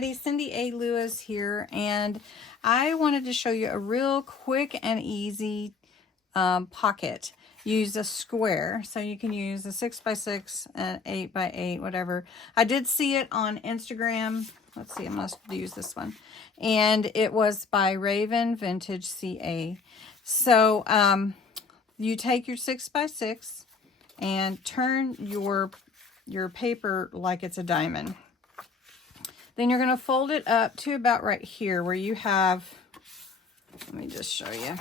everybody, Cindy A. Lewis here, and I wanted to show you a real quick and easy pocket. Use a square, so you can use a 6x6, an 8x8, whatever. I did see it on Instagram. Let's see, I'm going to use this one. And it was by Raven Vintage CA. So you take your 6x6 and turn your paper like it's a diamond. Then you're going to fold it up to about right here where you have, let me just show you,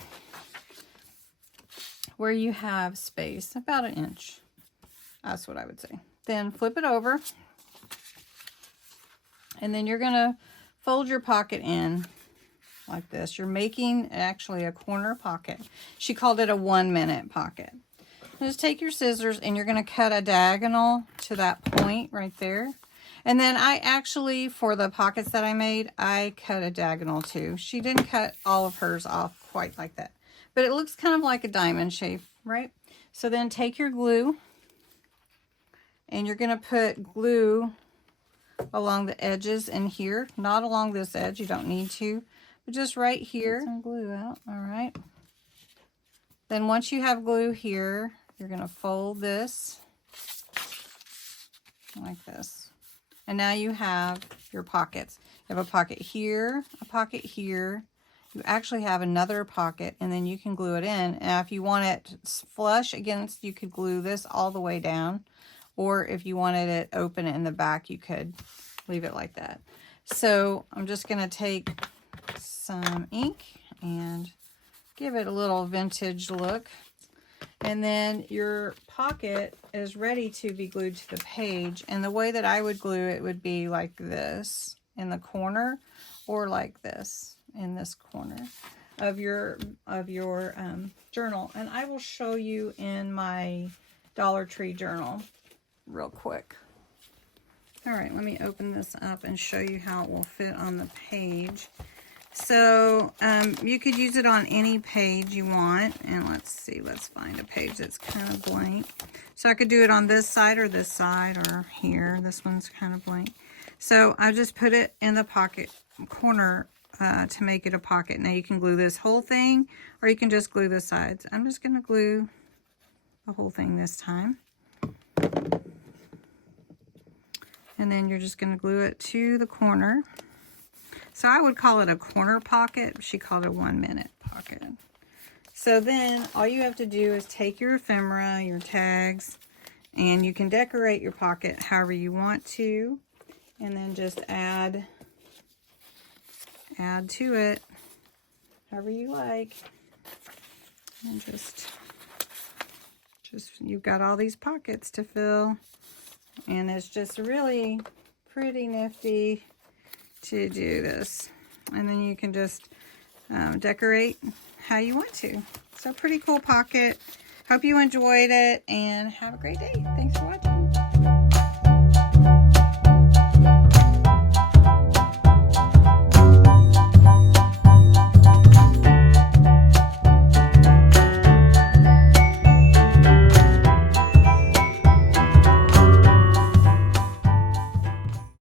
where you have space, about an inch. That's what I would say. Then flip it over, and then you're going to fold your pocket in like this. You're making actually a corner pocket. She called it a 1-minute pocket. Just take your scissors and you're going to cut a diagonal to that point right there. And then I actually, for the pockets that I made, I cut a diagonal too. She didn't cut all of hers off quite like that. But it looks kind of like a diamond shape, right? So then take your glue and you're going to put glue along the edges in here. Not along this edge, you don't need to. But just right here. Get some glue out, all right? Then once you have glue here, you're going to fold this like this. And now you have your pockets. You have a pocket here, a pocket here. You actually have another pocket, and then you can glue it in. And if you want it flush against, you could glue this all the way down. Or if you wanted it open in the back, you could leave it like that. So I'm just going to take some ink and give it a little vintage look. And then your pocket is ready to be glued to the page. And the way that I would glue it would be like this in the corner, or like this in this corner of your journal. And I will show you in my Dollar Tree journal real quick. All right, let me open this up and show you how it will fit on the page. So you could use it on any page you want. And let's see, let's find a page that's kind of blank. So I could do it on this side or this side or here. This one's kind of blank. So I just put it in the pocket corner to make it a pocket. Now you can glue this whole thing, or you can just glue the sides. I'm just going to glue the whole thing this time. And then you're just going to glue it to the corner. So I would call it a corner pocket. She called it a 1-minute pocket. So then all you have to do is take your ephemera, your tags, and you can decorate your pocket however you want to. And then just add to it however you like. And just you've got all these pockets to fill. And it's just really pretty nifty to do this. And then you can just decorate how you want to. So pretty cool pocket. Hope you enjoyed it and have a great day. Thanks for watching.